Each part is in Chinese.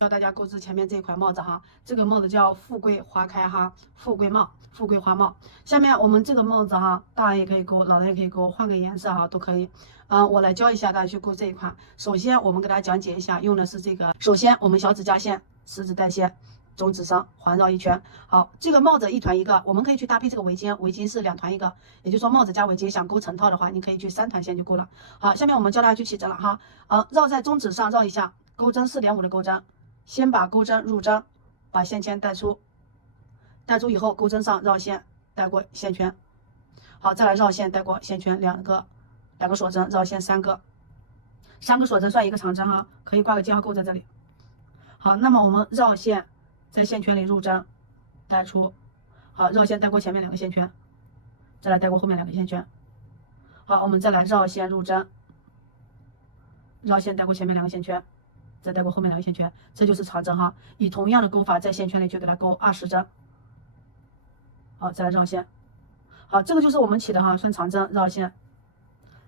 教大家购置前面这款帽子哈，这个帽子叫富贵花开哈，富贵帽，富贵花帽。下面我们这个帽子哈，大人也可以勾，老人也可以勾，换个颜色哈都可以。我来教一下大家去勾这一款。首先我们给大家讲解一下，用的是这个。首先我们小指夹线，食指带线，中指上环绕一圈。好，这个帽子一团一个，我们可以去搭配这个围巾，围巾是2团一个，也就是说帽子加围巾想勾成套的话，你可以去3团线就够了。好，下面我们教大家去起针了哈。绕在中指上绕一下，钩针4.5的钩针。先把钩针入针，把线圈带出，带出以后钩针上绕线带过线圈，好，再来绕线带过线圈两个锁针，绕线3个锁针算一个长针哈，可以挂个记号钩在这里。好，那么我们绕线在线圈里入针带出，好，绕线带过前面2个线圈，再来带过后面2个线圈。好，我们再来绕线入针，绕线带过前面2个线圈，再带过后面2个线圈，这就是长针哈。以同样的钩法在线圈里去给它勾20针。好，再来绕线。好，这个就是我们起的哈，算长针绕线。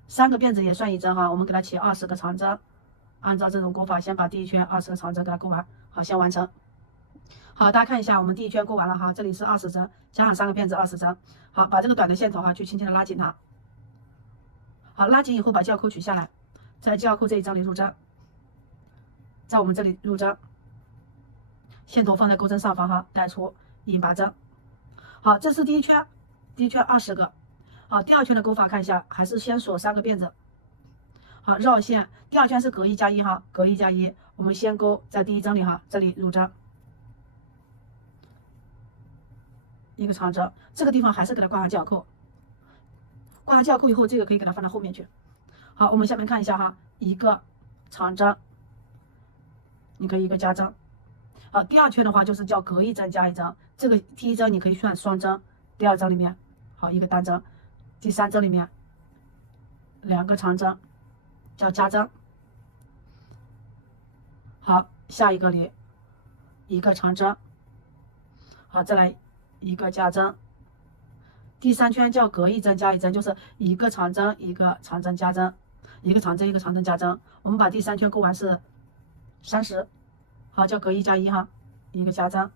3个辫子也算1针哈，我们给它起20个长针。按照这种钩法，先把第一圈20个长针给它勾完。好，先完成。好，大家看一下，我们第一圈勾完了哈，这里是20针，加上3个辫子20针。好，把这个短的线头哈，去轻轻的拉紧它。好，拉紧以后把系扣取下来，在系扣这一针里入针。在我们这里入针，线头放在钩针上方哈，带出引拔针。好，这是第一圈，第一圈20个。好，第二圈的钩法看一下，还是先锁3个辫子。好，绕线，第二圈是隔1加1哈，隔1加1，我们先勾在第一针里哈，这里入针，一个长针，这个地方还是给它挂上系扣。挂上系扣以后，这个可以给它放到后面去。好，我们下面看一下哈，一个长针。你可以一个加针，好，第二圈的话就是叫隔1针加1针，这个第一针你可以算双针，第二针里面好一个单针，第3针里面2个长针叫加针，好，下一个里一个长针，好，再来一个加针，第3圈叫隔1针加1针，就是一个长针一个长针加针，一个长针一个长针加针，我们把第3圈勾完是30，好，叫隔1加1哈，一个加针，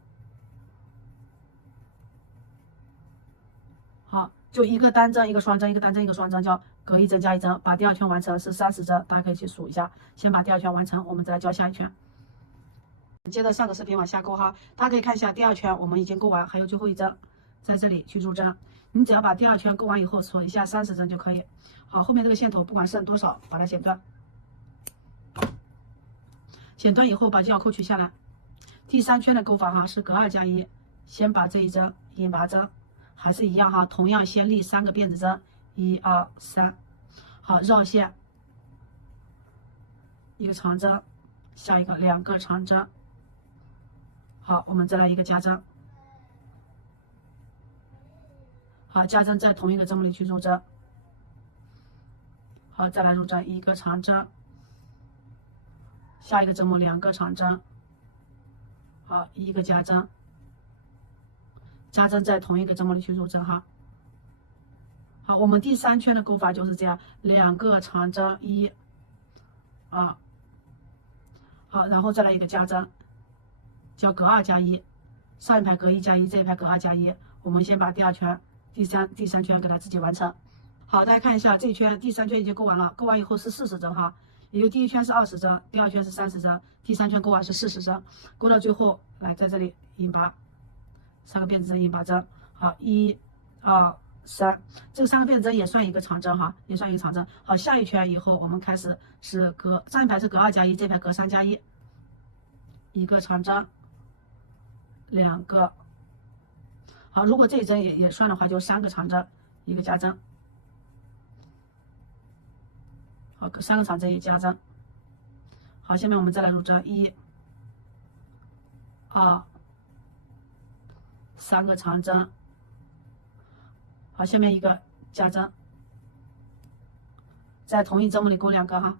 好，就一个单针一个双针，一个单针一个双针，叫隔1针加1针，把第2圈完成是30针，大家可以去数一下，先把第2圈完成，我们再来教下一圈。接着上个视频往下勾哈，大家可以看一下第2圈我们已经勾完，还有最后1针，在这里去入针，你只要把第2圈勾完以后锁一下30针就可以。好，后面这个线头不管剩多少，把它剪断。剪断以后把系扣取下来，第3圈的钩法哈是隔2加1，先把这一针引拔针，还是一样哈，同样先立3个辫子针，1、2、3，好，绕线，一个长针，下一个2个长针，好，我们再来一个加针，好，加针在同一个针目里去入针，好，再来入针，一个长针。下一个针目2个长针，好，一个加针，加针在同一个针目里去入针哈。好，我们第3圈的钩法就是这样，2个长针，1、2，好，然后再来一个加针，叫隔2加1，上一排隔1加1，这一排隔2加1，我们先把第2圈、第三圈给它自己完成。好，大家看一下这一圈，第3圈已经勾完了，勾完以后是40针哈。也就第一圈是20针，第2圈是30针，第3圈勾完是40针，勾到最后来在这里引拔3个辫子针引拔针，好，1、2、3，这个3个辫子针也算一个长针哈，也算一个长针。好，下一圈以后我们开始是上一排是隔2加1，这排隔3加1，一个长针，2个，好，如果这一针也算的话，就3个长针，一个加针。好，3个长针也加针。好，下面我们再来入针，1、2、3个长针。好，下面一个加针，在同一针目里勾2个哈。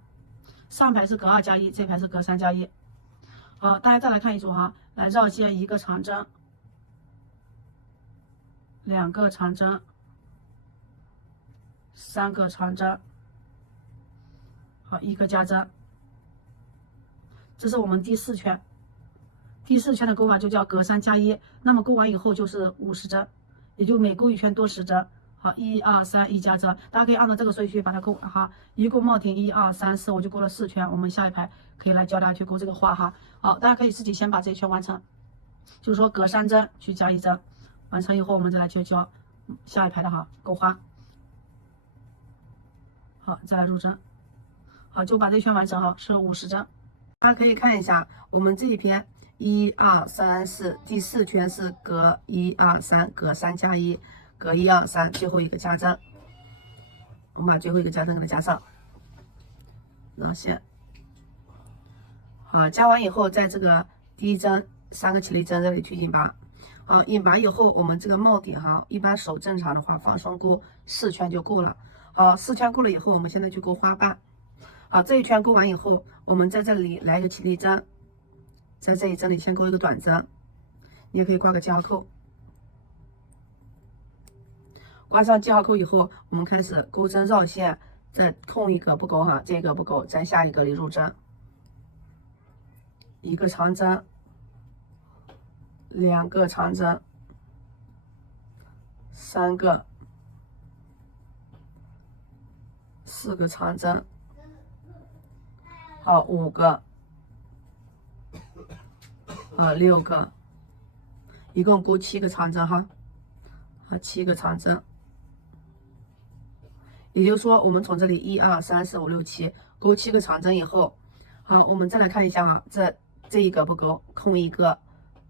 上排是隔2加1，这排是隔3加1。好，大家再来看一组哈，来绕线，一个长针，2个长针，3个长针。好，一个加针，这是我们第4圈。第4圈的钩法就叫隔3加1，那么钩完以后就是50针，也就每钩一圈多10针。好，1、2、3，一加针，大家可以按照这个顺序把它钩哈。一共帽顶1、2、3、4，我就钩了4圈。我们下一排可以来教大家去钩这个花哈。好，大家可以自己先把这一圈完成，就是说隔3针去加1针，完成以后我们再来去教下一排的哈钩花。好，再来入针。好，就把这圈完成哈，是50针。大家可以看一下我们这一篇1、2、3、4，第4圈是隔1、2、3，隔3加1。隔1、2、3，最后一个加针，我们把最后一个加针给它加上，绕线。好，加完以后，在这个第1针3个起立针这里去引拔。好，引拔以后，我们这个帽顶哈，一般手正常的话，放松钩4圈就够了。好，4圈够了以后，我们现在去钩花瓣。好，这一圈钩完以后，我们在这里来一个起立针，在这一针里先钩一个短针，你也可以挂个记号扣。挂上记号扣以后，我们开始钩针绕线，再空一个不钩哈，这个不钩，在下一个里入针，一个长针，2个长针，3个，4个长针，好，5个，6个，一共钩7个长针哈，好，7个长针。也就是说，我们从这里1、2、3、4、5、6、7钩7个长针以后，好，我们再来看一下啊，这一个不钩，空一个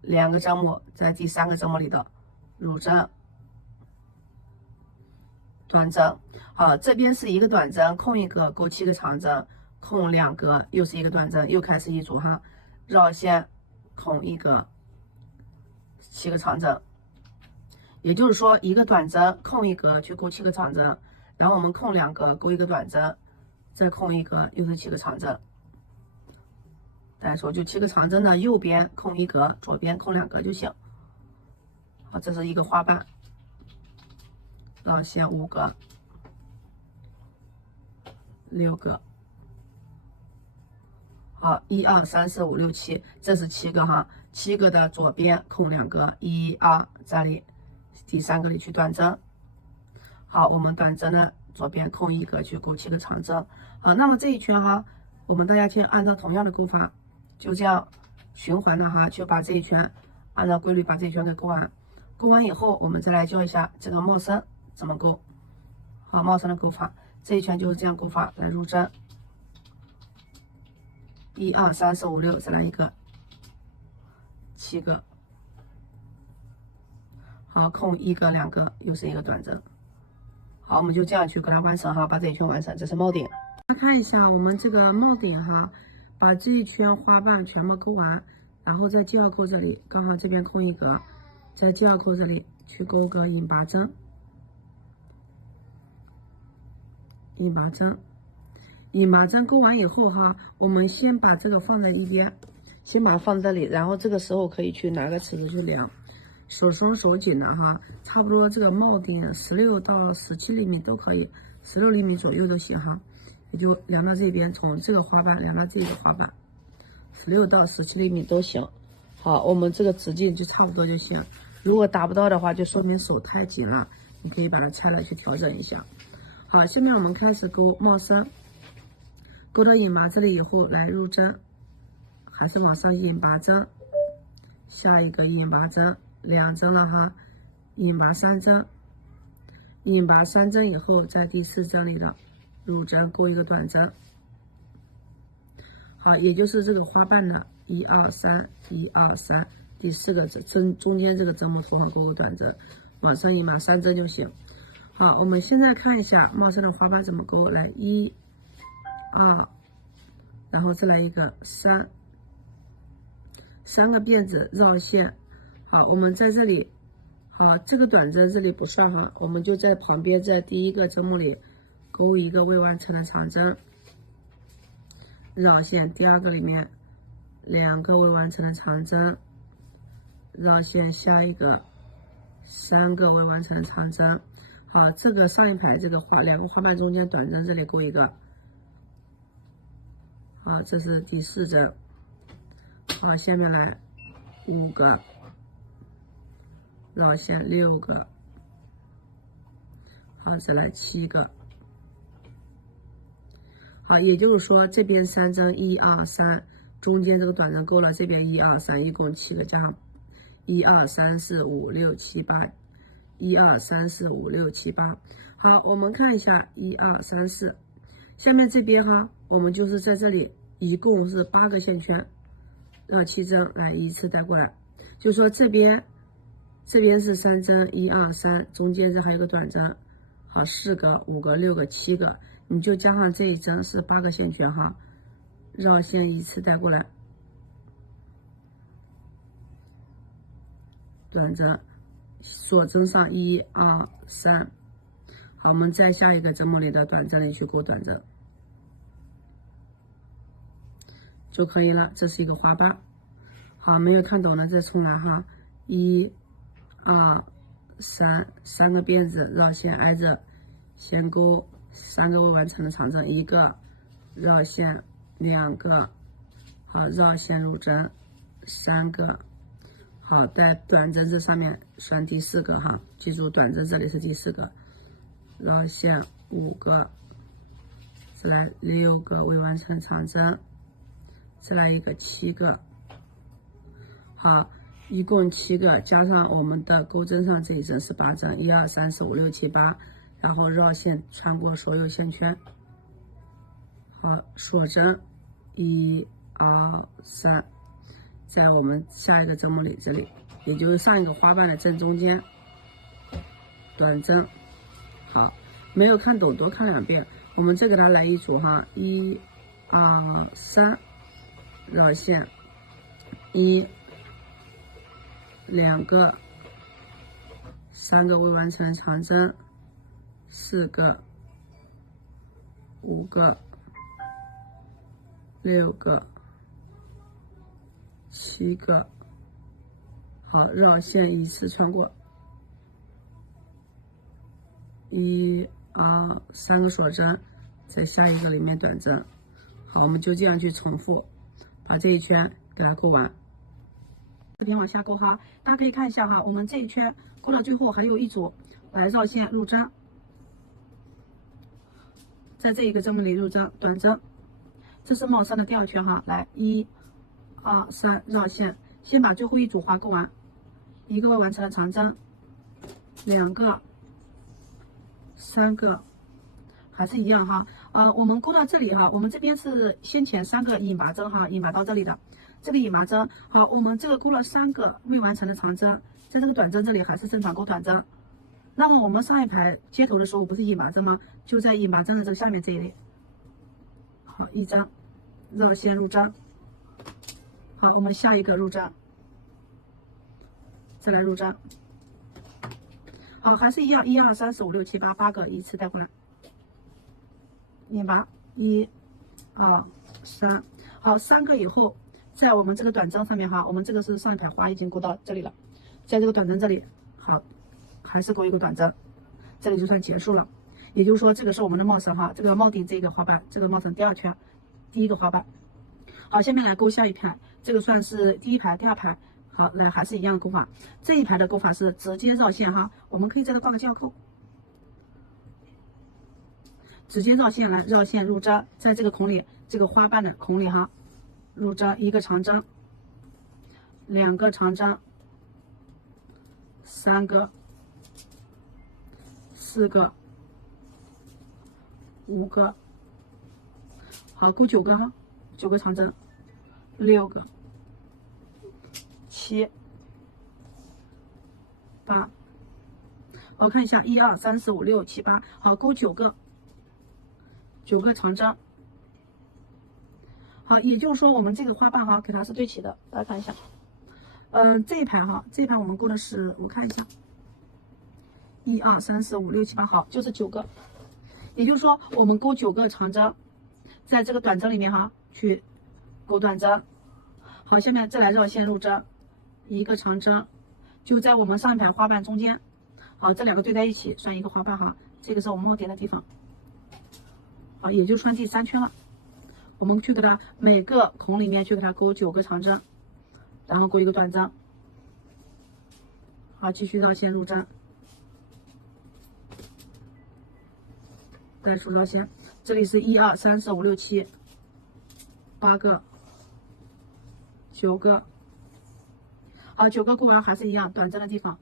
，2个针目，在第3个针目里的入针，短针。好，这边是一个短针，空一个，钩7个长针，空2个，又是一个短针，又开始一组哈，绕线，空一个，7个长针。也就是说，一个短针空一格去钩7个长针。然后我们空2个，钩一个短针，再空一个，又是7个长针。大家说，就7个长针的右边空一格，左边空2个就行。好，这是一个花瓣，绕线5个、6个。好，1、2、3、4、5、6、7，这是7个哈，7个的左边空2个，1、2，这里第3个里去短针。好，我们短针呢，左边空一个去钩7个长针。好，那么这一圈哈，我们大家去按照同样的钩法，就这样循环的哈，去把这一圈按照规律把这一圈给钩完。钩完以后，我们再来教一下这个帽身怎么钩。好，帽身的钩法，这一圈就是这样钩法来入针。1、2、3、4、5、6，再来一个，7个。好，空1个、2个，又是一个短针。好，我们就这样去给它完成哈，把这一圈完成。这是帽顶。大家看一下我们这个帽顶哈，把这一圈花瓣全部钩完，然后在记号扣这里，刚好这边空一格，在记号扣这里去钩个引拔针，引拔针，引拔针钩完以后哈，我们先把这个放在一边，先把它放这里，然后这个时候可以去拿个尺子去量。手松手紧的哈，差不多这个帽顶16到17厘米都可以，16厘米左右都行哈，也就量到这边，从这个花瓣量到这个花瓣，16到17厘米都行。好，我们这个直径就差不多就行。如果达不到的话，就说明手太紧了，你可以把它拆了去调整一下。好，下面我们开始钩帽身，钩到引拔这里以后来入针，还是往上引拔针，下一个引拔针。2针了哈，引拔3针，引拔3针以后，在第4针里的入针钩一个短针。好，也就是这个花瓣的1、2、3、1、2、3，第4个针中间这个针目头上钩个短针，往上引拔3针就行。好，我们现在看一下帽身的花瓣怎么钩，来1、2，然后再来一个3个辫子绕线。好，我们在这里，好，这个短针这里不算哈，我们就在旁边，在第1个针目里钩一个未完成的长针，绕线。第2个里面2个未完成的长针，绕线。下一个3个未完成的长针。好，这个上一排这个2个花瓣中间短针这里钩一个。好，这是第4针。好，下面来5个，绕线6个，好，再来7个。好，也就是说这边3针1、2、3，中间这个短针勾了，这边1、2、3，一共7个，加上1、2、3、4、5、6、7、8，1、2、3、4、5、6、7、8。好，我们看一下1、2、3、4，下面这边哈，我们就是在这里一共是8个线圈，绕7针来依次带过来，就说这边是3针1、2、3，中间这还有个短针，好4个、5个、6个、7个。你就加上这一针是8个线圈哈，绕线依次带过来，短针，锁针上1、2、3，好，我们在下一个针目里的短针里去勾短针就可以了。这是一个花瓣。好，没有看懂的再重来哈，1、2、3，三个辫子绕线挨着，先勾3个未完成的长针，1个绕线，2个，好，绕线入针，3个，好，在短针这上面算第4个哈，记住短针这里是第4个，绕线5个，再来6个未完成长针，再来一个7个，好，一共7个，加上我们的钩针上这一针是8针，1、2、3、4、5、6、7、8。然后绕线穿过所有线圈，好，锁针1、2、3，在我们下一个针目里这里，也就是上一个花瓣的正中间，短针，好，没有看懂多看2遍。我们再给它来一组哈，1、2、3，绕线1、2个，3个未完成长针。4个、5个、6个、7个，好，绕线依次穿过，1、2、3个锁针，在下一个里面短针，好，我们就这样去重复，把这一圈给它勾完。这边往下勾哈，大家可以看一下哈，我们这一圈勾到最后还有一组来绕线入针。在这一个针目里入针短针，这是帽衫的第2圈哈，来1、2、3绕线，先把最后一组花勾完，1个未完成的长针，2个、3个，还是一样哈。我们勾到这里哈，我们这边是先前3个引拔针哈，引拔到这里的这个引拔针，好，我们这个勾了3个未完成的长针，在这个短针这里还是正常勾短针。那么我们上一排接头的时候不是引拔针吗？就在引拔针的这个下面这里，好，一针绕线入针，好，我们下一个入针，再来入针，好，还是一样，1、2、3、4、5、6、7、8， 8个依次带过来，引拔1、2、3，好，3个以后，在我们这个短针上面哈，我们这个是上一排花已经勾到这里了，在这个短针这里，好。还是勾一个短针，这里就算结束了。也就是说，这个是我们的帽绳哈，这个帽顶这个花瓣，这个帽绳第2圈，第1个花瓣。好，下面来勾下一排，这个算是第1排、第2排。好，来还是一样的勾法。这一排的勾法是直接绕线哈，我们可以在这挂个记号扣，直接绕线来绕线入针，在这个孔里，这个花瓣的孔里哈，入针1个长针，2个长针，3个。4个、5个，好，勾9个哈，9个长针，6个、7、8，好，看一下1、2、3、4、5、6、7、8，好，勾9个长针，好，也就是说我们这个花瓣哈，给它是对齐的，大家看一下，这一排哈，这一排我们勾的是，我们看一下。1、2、3、4、5、6、7、8，好，就是9个，也就是说我们勾9个长针，在这个短针里面哈，去勾短针。好，下面再来绕线入针，1个长针，就在我们上一排花瓣中间。好，这2个对在一起算一个花瓣哈，这个是我们帽点的地方。好，也就穿第3圈了。我们去给它每个孔里面去给它勾9个长针，然后钩一个短针，好，继续绕线入针，带出绕线，这里是1、2、3、4、5、6、7、8个、9个，好，9个钩完还是一样，短针的地方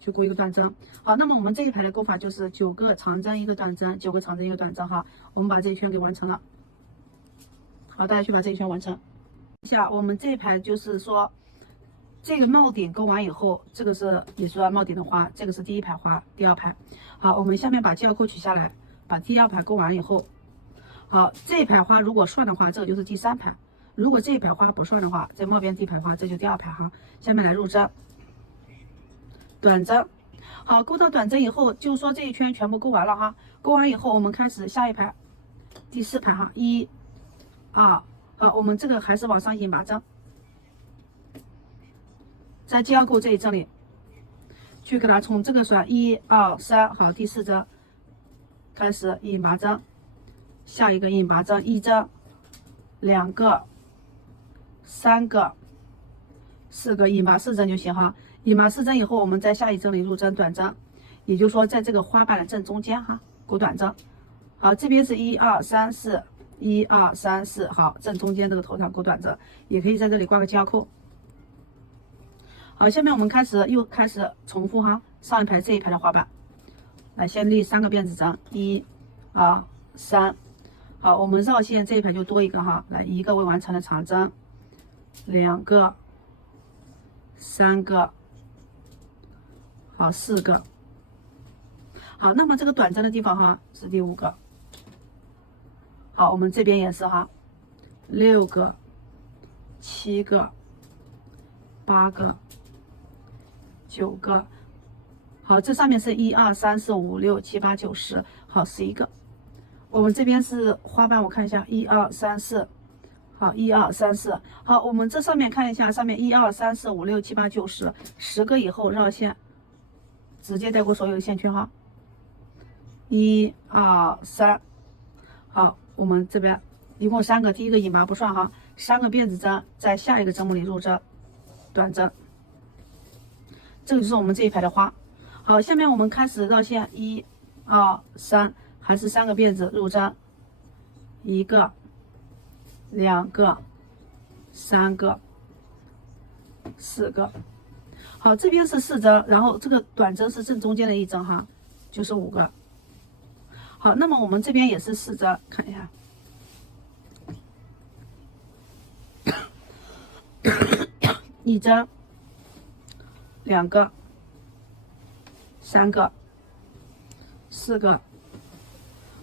去钩一个短针。好，那么我们这一排的钩法就是9个长针一个短针，9个长针一个短针哈，我们把这一圈给完成了。好，大家去把这一圈完成。下我们这一排就是说，这个帽顶钩完以后，这个是也是帽顶的花，这个是第一排花，第二排。好，我们下面把系腰扣取下来，把第二排钩完以后，好，这一排花如果算的话，这个就是第3排；如果这一排花不算的话，在末边第一排花，这就第2排哈。下面来入针，短针。好，钩到短针以后，就是说这一圈全部钩完了哈。钩完以后，我们开始下一排，第4排哈，1、2，好，我们这个还是往上引麻针，在系腰扣这一针里，去给它从这个算1、2、3，好，第4针开始引麻针，下一个引麻针1针、2个、3个、4个，引麻4针就行哈。引麻4针以后，我们在下一针里入针短针，也就是说在这个花瓣的正中间哈，钩短针。好，这边是1、2、3、4。1、2、3、4，好，正中间这个头上钩短针，也可以在这里挂个系腰扣。好，下面我们又开始重复哈，上一排这一排的花瓣，来先立3个辫子针，1、2、3，好，我们绕线这一排就多一个哈，来1个未完成的长针，2个、3个，好，4个，好，那么这个短针的地方哈是第5个。好，我们这边也是哈，6个、7个、8个、9个，好，这上面是1、2、3、4、5、6、7、8、9、10，好，11个。我们这边是花瓣，我看一下，1、2、3、4，好，1、2、3、4，好，我们这上面看一下，上面1、2、3、4、5、6、7、8、9、10，10个以后绕线，直接带过所有的线圈哈，1、2、3，好。我们这边一共3个，第一个引麻不算哈，3个辫子针在下一个针目里入针，短针，这个就是我们这一排的花。好，下面我们开始绕线，1、2、3，还是3个辫子入针，1个、2个、3个、4个。好，这边是4针，然后这个短针是正中间的一针哈，就是5个。好，那么我们这边也是4针，看一下，一针、2个、3个、4个。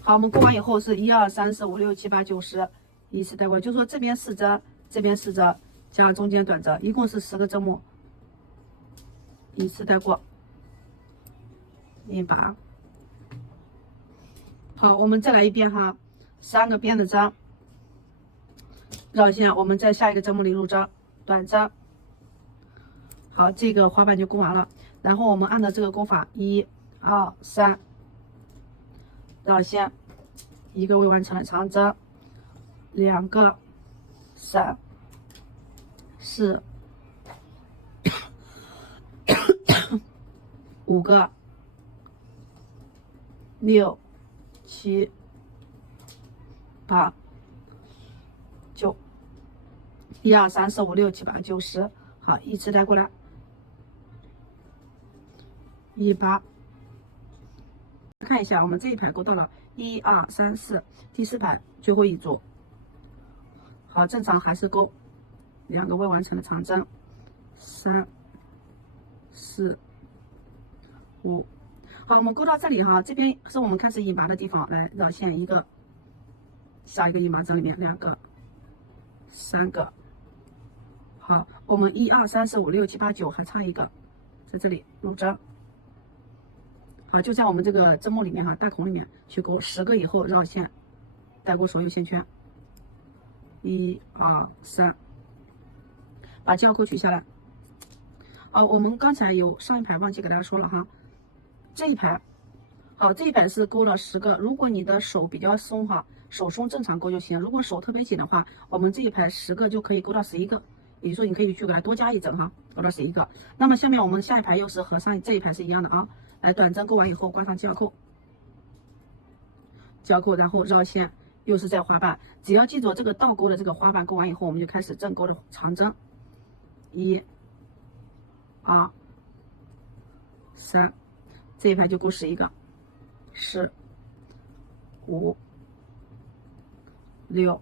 好，我们钩完以后是1、2、3、4、5、6、7、8、9、10，依次带过，就说这边4针，这边4针，加上中间短针，一共是10个针目，依次带过，引拔。好，我们再来一遍哈，3个辫子针绕线，我们在下一个针目里入针，短针。好，这个花瓣就钩完了。然后我们按照这个钩法，1、2、3，绕线，1个未完成的长针，2个、3、4、5个、6、7、8、9，1、2、3、4、5、6、7、8、9、10，好，依次带过来，1、8，看一下我们这一排钩到了1、2、3、4，第4排最后一组，好，正常还是钩2个未完成的长针，3、4、5。好，我们钩到这里哈，这边是我们开始引拔的地方，来绕线1个，下一个引拔针里面2个、3个。好，我们1、2、3、4、5、6、7、8、9还差1个，在这里入针。好，就在我们这个针目里面哈，大孔里面去钩10个以后绕线，带过所有线圈。1、2、3，把系腰扣取下来。好，我们刚才有上一排忘记给大家说了哈。这一排，好，这一排是钩了10个。如果你的手比较松哈，手松正常钩就行。如果手特别紧的话，我们这一排10个就可以钩到11个，也就是说你可以去给它多加一针哈，勾到11个。那么下面我们下一排又是和上这一排是一样的啊，来短针钩完以后挂上记号扣，记号扣，然后绕线，又是在花瓣，只要记住这个倒钩的这个花瓣钩完以后，我们就开始正钩的长针，1、2、3，这一排就钩11个，4、5、6、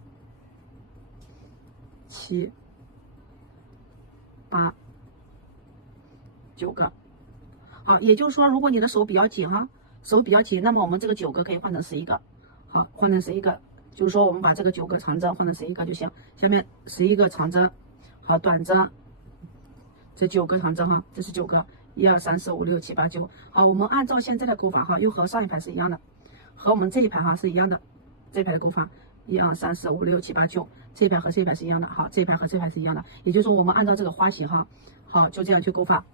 7、8、9个。好，也就是说，如果你的手比较紧哈，手比较紧，那么我们这个9个可以换成11个。好，换成11个，就是说我们把这个9个长针换成11个就行。下面11个长针，好，短针，这9个长针哈，这是9个，1、2、3、4、5、6、7、8、9。好，我们按照现在的钩法哈，又和上一排是一样的，和我们这一排哈是一样的，这一排的钩法，1、2、3、4、5、6、7、8、9，这一排和这一排是一样的，好，这一排和这一排是一样的，也就是说我们按照这个花型哈，好，就这样去钩法。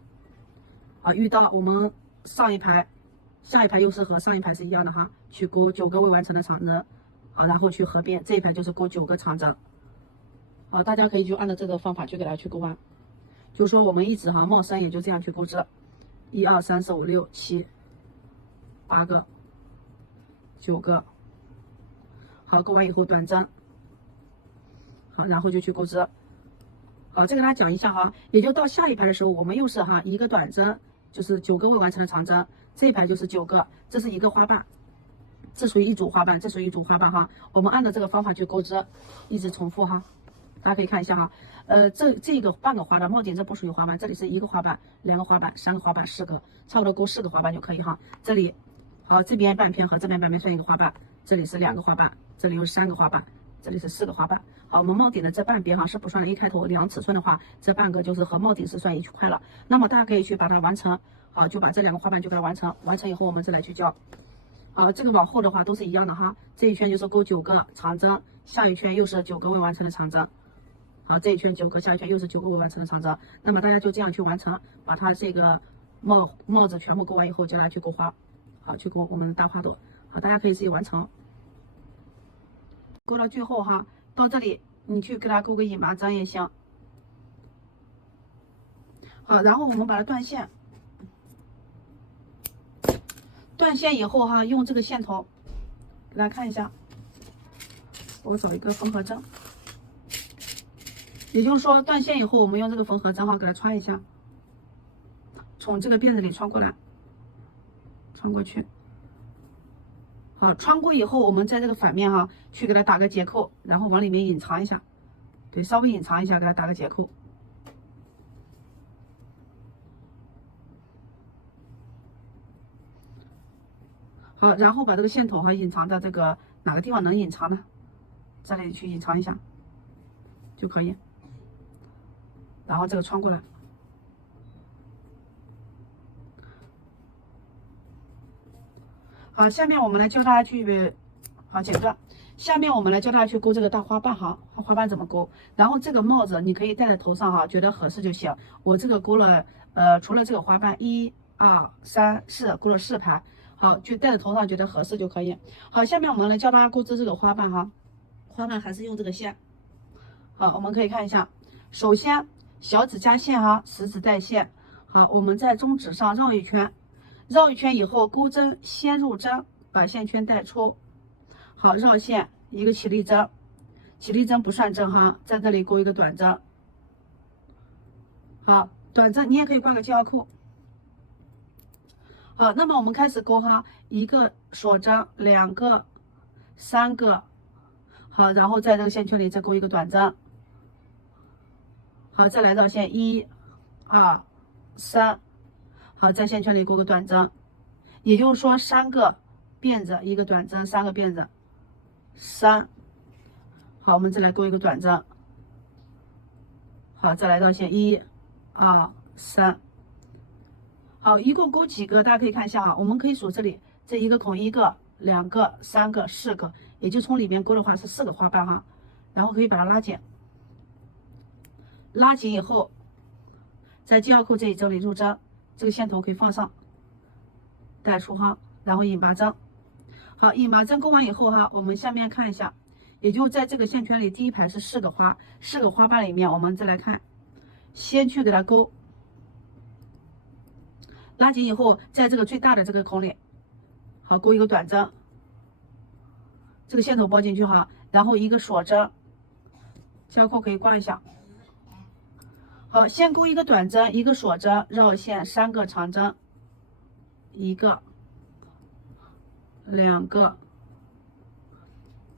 好，遇到我们上一排、下一排又是和上一排是一样的哈，去钩9个未完成的长针，好，然后去合并，这一排就是钩9个长针。好，大家可以就按照这个方法去给它去钩完，就是说我们一直哈茂生也就这样去钩织，1、2、3、4、5、6、7、8个、9个，好，钩完以后短针，好，然后就去钩织。好，再给大家讲一下哈，也就到下一排的时候，我们又是哈一个短针，就是9个未完成的长针，这一排就是9个，这是一个花瓣，这属于一组花瓣，这属于一组花瓣哈。我们按照这个方法去钩织，一直重复哈。大家可以看一下哈，这个半个花瓣，帽顶这不属于花瓣，这里是1个花瓣、2个花瓣、3个花瓣、4个，差不多钩4个花瓣就可以哈。这里好，这边半片和这边半片算一个花瓣，这里是2个花瓣，这里又是3个花瓣，这里是4个花瓣。好，我们帽顶的这半边哈是不算的，一开头量尺寸的话，这半个就是和帽顶是算一块了。那么大家可以去把它完成，好，就把这2个花瓣就给它完成，完成以后我们再来去交。啊，这个往后的话都是一样的哈，这一圈就是钩9个长针，下一圈又是9个未完成的长针。好，这一圈9个，下一圈又是9个未完成的长针。那么大家就这样去完成，把它这个帽子全部钩完以后，就来去钩花，好，去钩我们的大花朵。好，大家可以自己完成。钩到最后哈，到这里你去给它钩个引拔针也行。好，然后我们把它断线，断线以后哈，用这个线头给大家看一下，我找一个缝合针。也就是说，断线以后，我们用这个缝合针哈，给它穿一下，从这个辫子里穿过来，穿过去。好，穿过以后，我们在这个反面哈，去给它打个结扣，然后往里面隐藏一下，对，稍微隐藏一下，给它打个结扣。好，然后把这个线头哈隐藏到这个哪个地方能隐藏呢？这里去隐藏一下就可以。然后这个穿过来，好，下面我们来教大家去，好，剪断。下面我们来教大家去钩这个大花瓣哈，花瓣怎么钩？然后这个帽子你可以戴在头上哈，觉得合适就行。我这个钩了，除了这个花瓣，1、2、3、4，钩了4排，好，就戴在头上觉得合适就可以。好，下面我们来教大家钩织这个花瓣哈，花瓣还是用这个线。好，我们可以看一下，首先。小指加线哈，食指带线。好，我们在中指上绕一圈，绕一圈以后钩针先入针，把线圈带出。好，绕线一个起立针，起立针不算针哈，在这里钩一个短针。好，短针你也可以挂个记号扣。好，那么我们开始钩哈，一个锁针，2个、3个，好，然后在这个线圈里再钩一个短针。好，再来绕线1、2、3，好，在线圈里钩个短针，也就是说3个辫子一个短针，3个辫子，3，好，我们再来钩一个短针，好，再来绕线1、2、3，好，一共钩几个？大家可以看一下啊，我们可以数这里这一个孔1个、2个、3个、4个，也就从里面钩的话是4个花瓣哈，然后可以把它拉紧。拉紧以后，在记号扣这一针里入针，这个线头可以放上，带出哈，然后引拔针。好，引拔针钩完以后哈，我们下面看一下，也就在这个线圈里，第一排是4个花，4个花瓣里面，我们再来看先去给它勾，拉紧以后，在这个最大的这个孔里，好，勾一个短针，这个线头包进去哈，然后一个锁针，胶扣可以挂一下。好，先勾一个短针，一个锁针，绕线3个长针，1个、2个、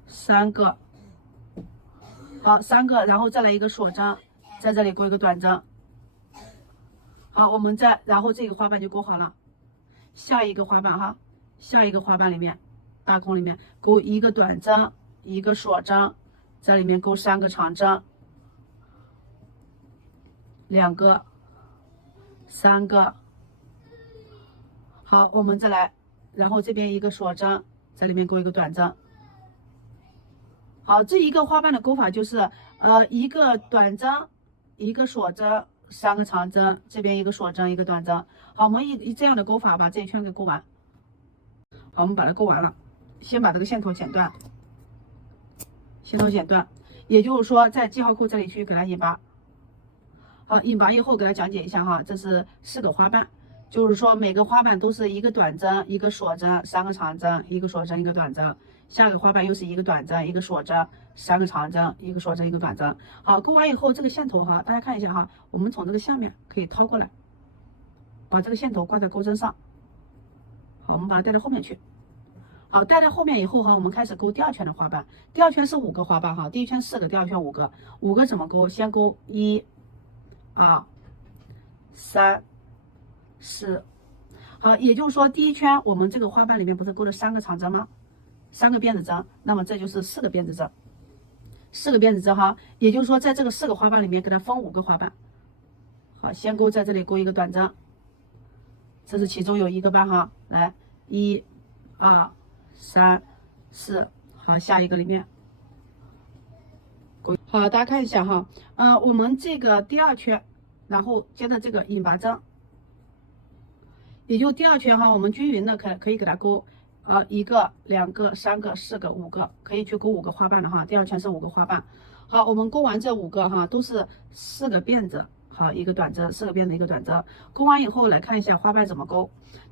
3个，好，3个，然后再来一个锁针，在这里勾一个短针。好，我们然后这个花瓣就勾好了。下一个花瓣哈，下一个花瓣里面，大孔里面勾一个短针，一个锁针，在里面勾3个长针，2个、3个。好，我们再来，然后这边一个锁针，在里面勾一个短针。好，这一个花瓣的勾法就是一个短针，一个锁针，3个长针，这边一个锁针，一个短针。好，我们以这样的勾法把这一圈给勾完。好，我们把它勾完了，先把这个线头剪断，线头剪断，也就是说在记号扣这里去给它引拔。好，引拔以后给它讲解一下哈，这是4个花瓣，就是说每个花瓣都是一个短针，一个锁针，3个长针，一个锁针，一个短针。下个花瓣又是一个短针，一个锁针，3个长针，一个锁针，一个短针。好，勾完以后，这个线头哈，大家看一下哈，我们从这个下面可以掏过来，把这个线头挂在钩针上。好，我们把它带到后面去。好，带到后面以后哈，我们开始勾第2圈的花瓣。第2圈是5个花瓣哈，第1圈4个，第2圈5个。5个怎么勾？先勾1、2、3、4。好，也就是说第1圈我们这个花瓣里面不是勾了3个长针吗？3个辫子针，那么这就是4个辫子针，4个辫子针哈，也就是说在这个4个花瓣里面给它分5个花瓣。好，先勾在这里勾一个短针，这是其中有1个瓣哈，来1、2、3、4，好，下一个里面勾。好，大家看一下哈，我们这个第2圈，然后接着这个引拔针，也就第2圈哈，我们均匀的可以给它勾。1个、2个、3个、4个、5个，可以去勾5个花瓣的哈。第2圈是5个花瓣。好，我们勾完这5个哈，都是4个辫子，好，一个短针，4个辫子，一个短针。勾完以后来看一下花瓣怎么勾。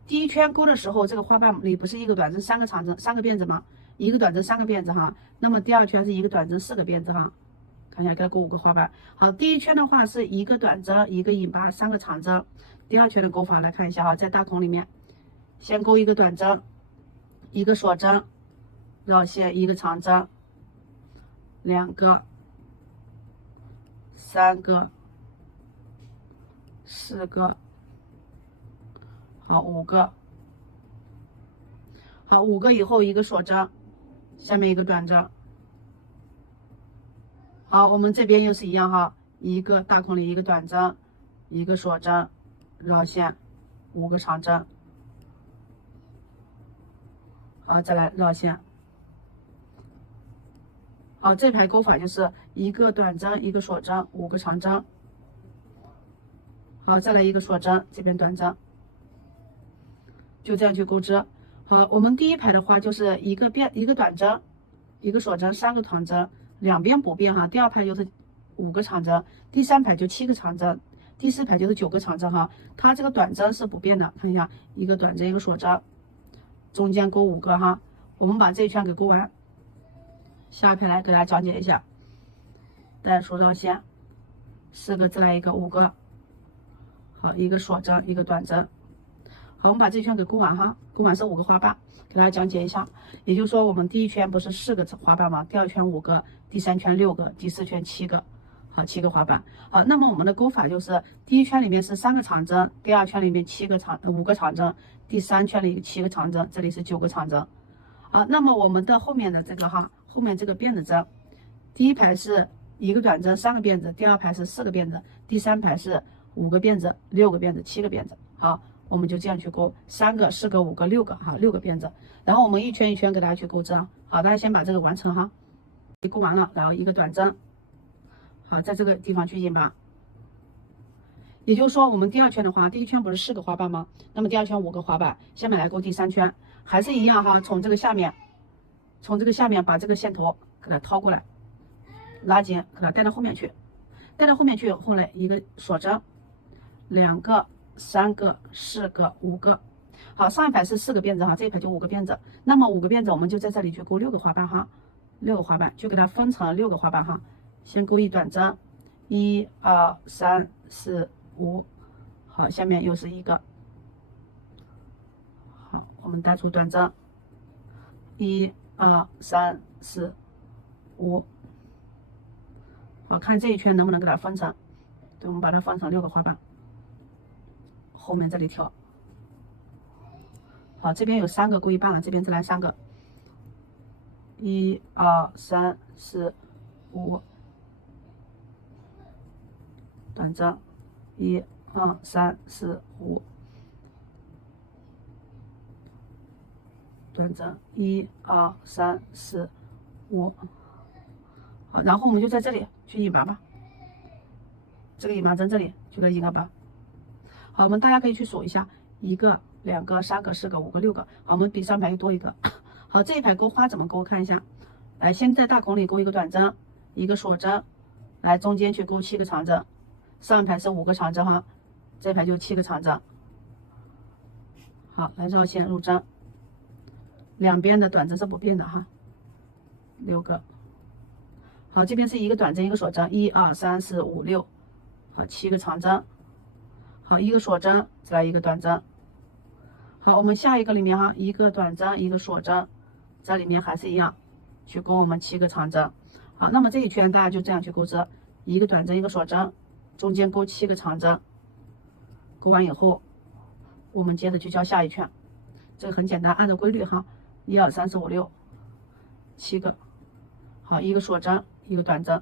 第1圈勾的时候，这个花瓣里不是1个短针，3个长针，3个辫子吗？一个短针3个辫子哈。那么第2圈是1个短针4个辫子哈。看一下，给它勾5个花瓣。好，第1圈的话是1个短针，1个引拔，3个长针。第2圈的勾法来看一下哈，在大孔里面，先勾一个短针。1个锁针，绕线1个长针，2个、3个、4个，好5个，好5个以后1个锁针，下面1个短针。好，我们这边又是一样哈，一个大孔里1个短针，1个锁针，绕线5个长针。好，再来绕线。好，这排勾法就是1个短针，1个锁针，5个长针。好，再来1个锁针，这边短针，就这样去钩织。好，我们第1排的话就是一个短针，1个锁针，3个长针，两边不变哈。第2排就是5个长针，第3排就7个长针，第4排就是9个长针哈。它这个短针是不变的，看一下，一个短针，一个锁针。中间勾5个哈，我们把这一圈给勾完，下一排来给大家讲解一下。带数绕线，4个再来一个5个，好，一个锁针，一个短针。好，我们把这一圈给勾完哈，勾完是5个花瓣，给大家讲解一下。也就是说，我们第1圈不是4个花瓣吗？第2圈5个，第3圈6个，第4圈7个。好，7个花瓣。好，那么我们的勾法就是第1圈里面是3个长针，第2圈里面5个长针，第3圈里7个长针，这里是9个长针。好，那么我们的后面的这个哈，后面这个辫子针，第1排是1个短针3个辫子，第2排是4个辫子，第3排是5个辫子、6个辫子、7个辫子。好，我们就这样去勾，3个、4个、5个、6个哈，6个辫子。然后我们一圈一圈给大家去钩织啊。好，大家先把这个完成哈，勾完了，然后1个短针。好，在这个地方去引拔，也就是说，我们第2圈的话，第1圈不是4个花瓣吗？那么第2圈5个花瓣，下面来勾第3圈，还是一样哈，从这个下面把这个线头给它掏过来，拉紧，给它带到后面去。带到后面去，后来一个锁针，2个、3个、4个、5个。好，上一排是4个辫子哈，这一排就5个辫子。那么5个辫子，我们就在这里去钩6个花瓣哈，6个花瓣就给它分成6个花瓣哈。先钩一短针，1、2、3、4、5。好，下面又是一个。好，我们带出短针，1、2、3、4、5。好，看这一圈能不能给它分成？对，我们把它分成6个花瓣，后面这里挑。好，这边有3个钩一半了，这边再来3个，1、2、3、4、5，短针，1、2、3、4、5，短针，1、2、3、4、5。好，然后我们就在这里去引麻吧，这个引麻针这里就给它引个拔。好，我们大家可以去数一下，1个、2个、3个、4个、5个、6个。好，我们比上排又多一个。好，这一排钩花怎么钩？看一下，来，先在大孔里钩一个短针，一个锁针，来中间去钩7个长针。上一排是5个长针哈，这一排就7个长针。好，来绕线入针，两边的短针是不变的哈，6个。好，这边是一个短针一个锁针，1、2、3、4、5、6，好，7个长针。好，一个锁针，再来一个短针。好，我们下一个里面哈，一个短针一个锁针，在里面还是一样，去钩我们7个长针。好，那么这一圈大家就这样去钩织，一个短针一个锁针，中间钩7个长针。钩完以后，我们接着去交下一圈，这个很简单，按照规律哈，1、2、3、4、5、6， 7个。好，一个锁针一个短针。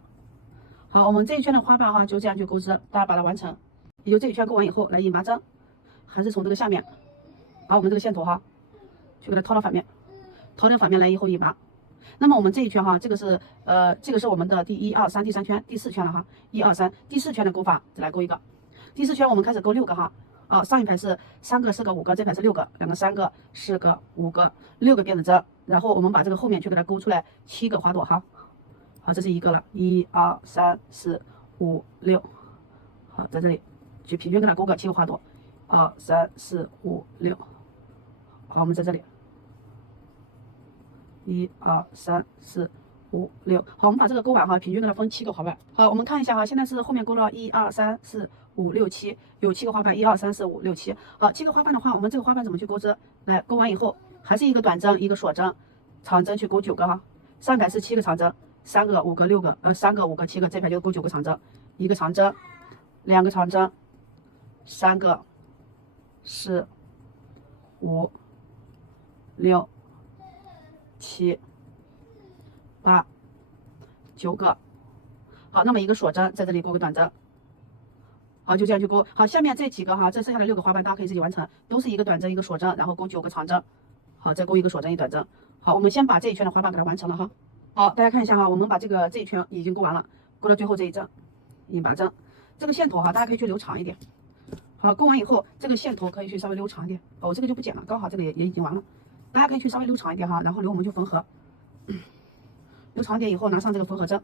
好，我们这一圈的花瓣哈就这样去钩织，大家把它完成。也就这一圈钩完以后，来引麻针，还是从这个下面把我们这个线头哈，去给它掏到反面，掏到反面来以后引麻。那么我们这一圈哈，这个是我们的第1、2、3、第3圈，第4圈了哈，1、2、3，第4圈的钩法，再来钩一个。第4圈我们开始钩6个哈，上一排是3个、4个、5个，这排是6个，2个、3个、4个、5个，6个辫子针，然后我们把这个后面去给它钩出来7个花朵哈。好，这是一个了，1、2、3、4、5、6。好，在这里去平均给它钩个7个花朵，2、3、4、5、6。好，我们在这里1、2、3、4、5、6。好，我们把这个钩完哈，平均给它分7个花瓣。好，我们看一下哈，现在是后面钩了1、2、3、4、5、6、7，有7个花瓣，1、2、3、4、5、6、7。好，7个花瓣的话，我们这个花瓣怎么去钩织？来，钩完以后还是一个短针一个锁针，长针去钩9个哈。上排是7个长针，3个、5个、6个，3个、5个、7个，这排就钩9个长针，一个长针，2个长针，3个、4、5、6、7、8、9个。好，那么一个锁针在这里钩个短针。好，就这样去钩。好，下面这几个哈，这剩下的6个花瓣大家可以自己完成，都是一个短针一个锁针，然后钩9个长针。好，再钩一个锁针一短针。好，我们先把这一圈的花瓣给它完成了哈。好，大家看一下哈，我们把这一圈已经钩完了，钩到最后这一针引拔针。这个线头哈，大家可以去留长一点。好，钩完以后，这个线头可以去稍微留长一点。我这个就不剪了，刚好这个也已经完了。大家可以去稍微留长一点哈，然后留我们就缝合。留长一点以后，拿上这个缝合针。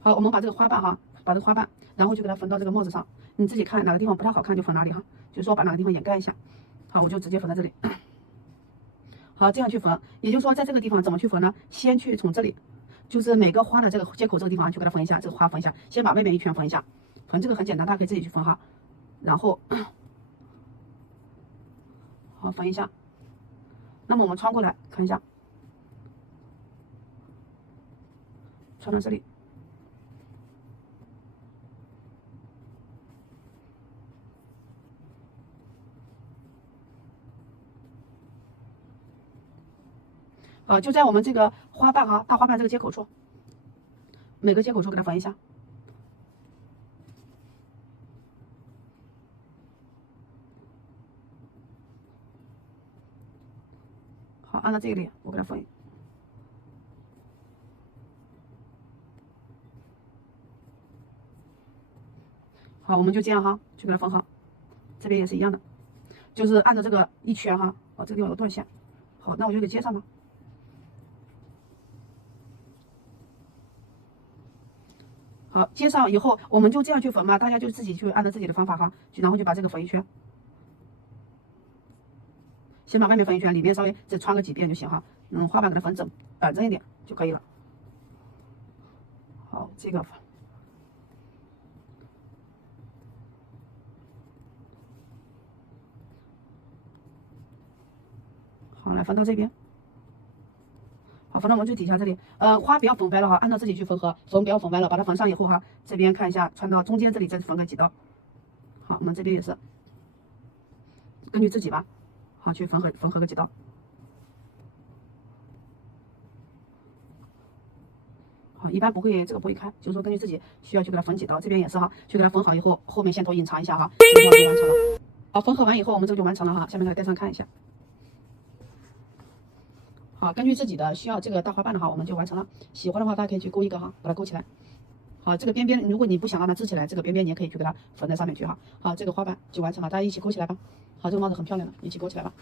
好，我们把这个花瓣哈，把这个花瓣，然后就给它缝到这个帽子上。你自己看哪个地方不太好看就缝哪里哈，就是说把哪个地方掩盖一下。好，我就直接缝在这里。好，这样去缝，也就是说在这个地方怎么去缝呢？先去从这里，就是每个花的这个接口这个地方去给它缝一下，这个花缝一下，先把外面一圈缝一下。缝这个很简单，大家可以自己去缝哈。然后，好缝一下。那么我们穿过来看一下，穿到这里。就在我们这个花瓣哈，大花瓣这个接口处，每个接口处给它缝一下。好，按照这里我给它缝。好，我们就这样哈，去给它缝好。这边也是一样的，就是按照这个一圈哈。这个地方有断线，好，那我就给接上吧。好，接上以后我们就这样去缝嘛，大家就自己去按照自己的方法哈，然后就把这个缝一圈，先把外面缝一圈，里面稍微再穿个几遍就行哈。花瓣给它缝板正一点就可以了。好，这个好，来缝到这边。好，缝到我们最底下这里，花不要缝歪了哈，按照自己去缝合，缝不要缝歪了，把它缝上以后哈，这边看一下，穿到中间这里再缝个几道。好，我们这边也是根据自己吧，好去缝合个几道。好，一般不会这个不会开，就是说根据自己需要去给它缝几刀，这边也是哈，去给它缝好以后，后面线头隐藏一下哈，这个就完成了。好，缝合完以后，我们这个就完成了哈，下面给它戴上看一下。好，根据自己的需要，这个大花瓣的话，我们就完成了。喜欢的话，大家可以去勾一个哈，把它勾起来。好，这个边边，如果你不想让它支起来，这个边边你也可以去给它缝在上面去哈。好，这个花瓣就完成了，大家一起勾起来吧。好，这个帽子很漂亮的，一起勾起来吧。